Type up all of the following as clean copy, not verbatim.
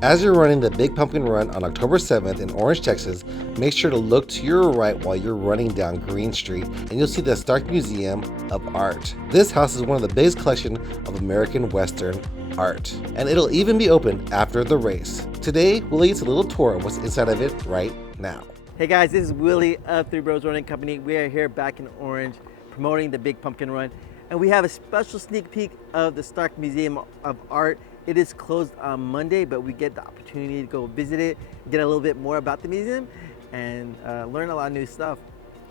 As you're running the Big Pumpkin Run on October 7th in Orange, Texas, make sure to look to your right while you're running down Green Street and you'll see the Stark Museum of Art. This houses one of the biggest collection of American Western art, and it'll even be open after the race. Today, we'll lead you a little tour of what's inside of it right now. Hey guys, this is Willie of Three Bros Running Company. We are here back in Orange promoting the Big Pumpkin Run, and we have a special sneak peek of the Stark Museum of Art. It is closed on Monday, but we get the opportunity to go visit it, get a little bit more about the museum, and learn a lot of new stuff.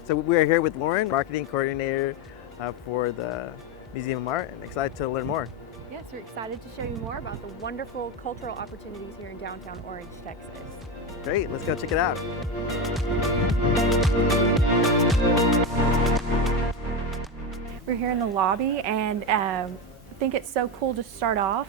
So we are here with Lauren, marketing coordinator for the Museum of Art, and excited to learn more. Yes, we're excited to show you more about the wonderful cultural opportunities here in downtown Orange, Texas. Great, let's go check it out. We're here in the lobby, and I think it's so cool to start off.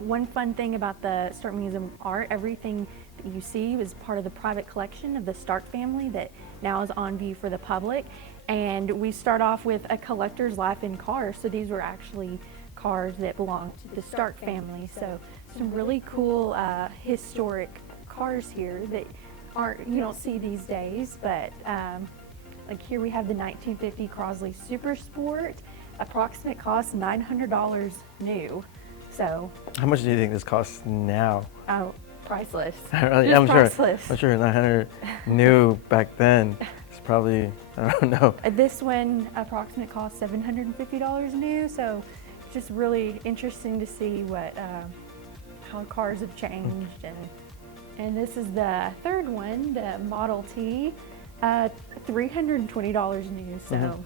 One fun thing about the Stark Museum of Art, everything that you see is part of the private collection of the Stark family that now is on view for the public. And we start off with a collector's life in cars. So these were actually cars that belong to the Stark family. So some really cool historic cars here that you don't see these days, but like here we have the 1950 Crosley Super Sport. Approximate cost $900 new. So how much do you think this costs now? oh, priceless. Really, I'm priceless. Sure 900 new back then. It's probably, I don't know. This one approximate cost $750 new. So just really interesting to see what how cars have changed. And this is the third one, the Model T, $320 new. So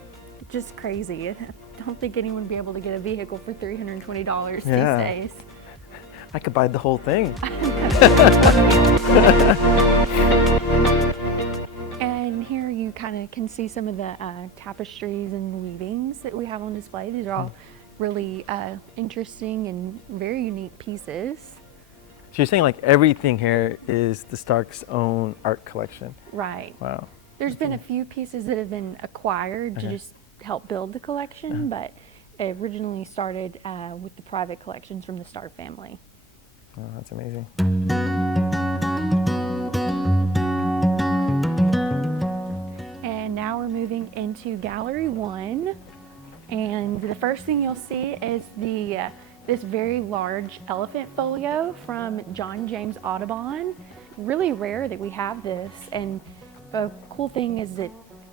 just crazy. I don't think anyone would be able to get a vehicle for $320 these days. I could buy the whole thing. And here you kind of can see some of the tapestries and weavings that we have on display. These are all really interesting and very unique pieces. So you're saying like everything here is the Stark's own art collection? Right. Wow. There's been a few pieces that have been acquired to just help build the collection, but it originally started with the private collections from the Stark family. Oh, that's amazing. And now we're moving into Gallery 1. And the first thing you'll see is this very large elephant folio from John James Audubon. Really rare that we have this. And the cool thing is that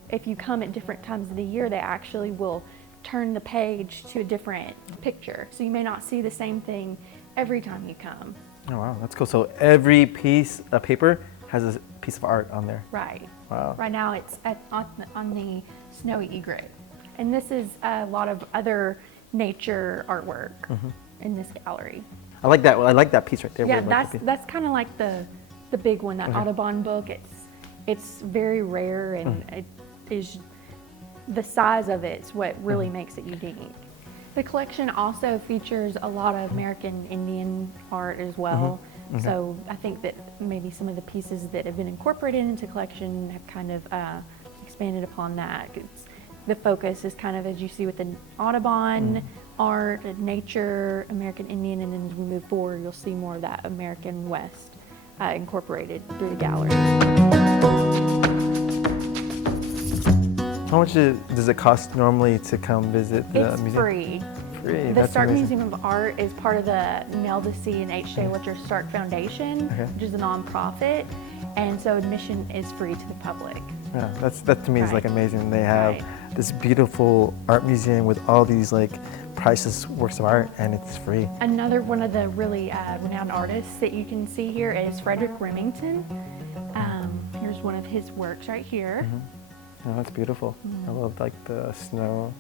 if you come at different times of the year, they actually will turn the page to a different picture. So you may not see the same thing every time you come. Oh wow, that's cool. So every piece of paper has a piece of art on there. Right. Wow. Right now it's on the snowy egret. And this is a lot of other nature artwork in this gallery. I like that. I like that piece right there. Yeah, that's kind of like the big one, that Audubon book. It's very rare, and it is the size of it's what really makes it unique. The collection also features a lot of American Indian art as well. So I think that maybe some of the pieces that have been incorporated into the collection have kind of expanded upon that. The focus is kind of, as you see with the Audubon art, nature, American Indian, and then as we move forward, you'll see more of that American West incorporated through the gallery. How much does it cost normally to come visit the museum? It's free. Free. The That's Stark amazing. Museum of Art is part of the Nelda C. and H. J. Witcher Stark Foundation, which is a nonprofit, and so admission is free to the public. Yeah, that to me is like amazing. They have Right. this beautiful art museum with all these like priceless works of art, and it's free. Another one of the really renowned artists that you can see here is Frederick Remington. Here's one of his works right here. Oh, that's beautiful. I love like the snow,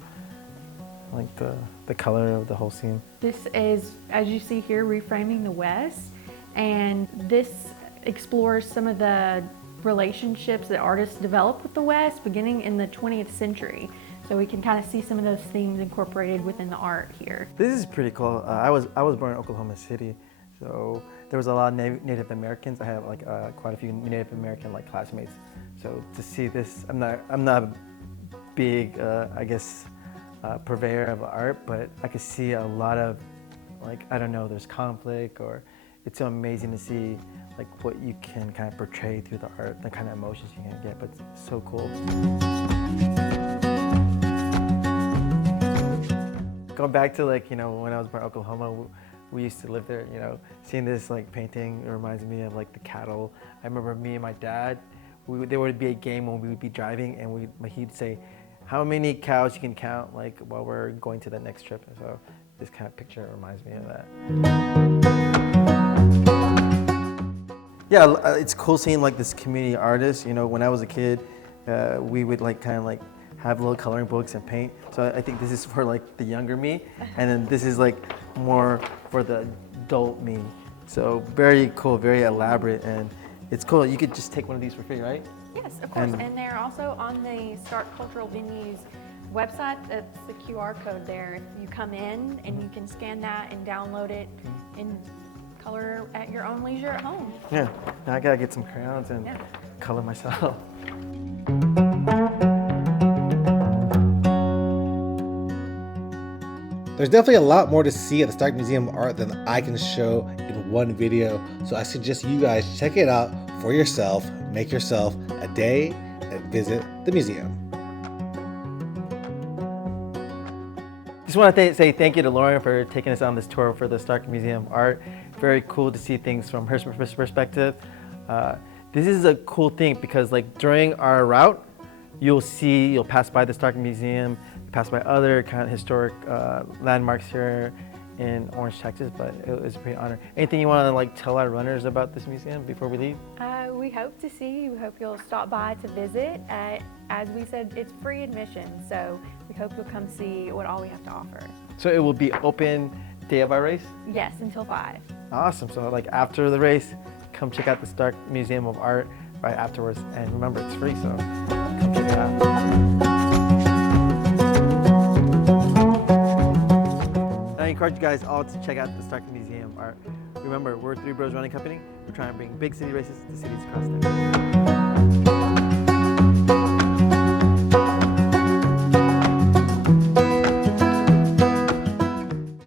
like the color of the whole scene. This is, as you see here, Reframing the West, and this explores some of the relationships that artists developed with the West beginning in the 20th century. So we can kind of see some of those themes incorporated within the art here. This is pretty cool. I was born in Oklahoma City, so there was a lot of Native Americans. I have like quite a few Native American like classmates. So to see this, I'm not a big I guess purveyor of art, but I could see a lot of like, I don't know, there's conflict or it's so amazing to see like what you can kind of portray through the art, the kind of emotions you can get, but it's so cool. Going back to like, when I was born in Oklahoma, we used to live there, seeing this like painting reminds me of like the cattle. I remember me and my dad, there would be a game when we would be driving and he'd say, how many cows you can count like while we're going to the next trip. And so this kind of picture reminds me of that. Yeah, it's cool seeing like this community artist. When I was a kid, we would like kind of like have little coloring books and paint. So I think this is for like the younger me, and then this is like more for the adult me. So very cool, very elaborate, and it's cool. You could just take one of these for free, right? Yes, of course. And they're also on the Stark Cultural Venues website. That's the QR code there. You come in and you can scan that and download it in color at your own leisure at home. Yeah, now I gotta get some crayons and color myself. There's definitely a lot more to see at the Stark Museum of Art than I can show in one video, so I suggest you guys check it out for yourself, make yourself a day, and visit the museum. Just want to say thank you to Lauren for taking us on this tour for the Stark Museum of Art. Very cool to see things from her perspective. This is a cool thing because like during our route, you'll pass by the Stark Museum, pass by other kind of historic landmarks here in Orange, Texas, but it was a great honor. Anything you want to like tell our runners about this museum before we leave? We hope to see you. We hope you'll stop by to visit. As we said, it's free admission, so we hope you'll come see what all we have to offer. So it will be open day of our race? Yes, until 5. Awesome. So like after the race, come check out the Stark Museum of Art right afterwards. And remember, it's free, so come check it out. I encourage you guys all to check out the Stark Museum of Art. Remember, we're Three Bros Running Company. We're trying to bring big city races to cities across the country.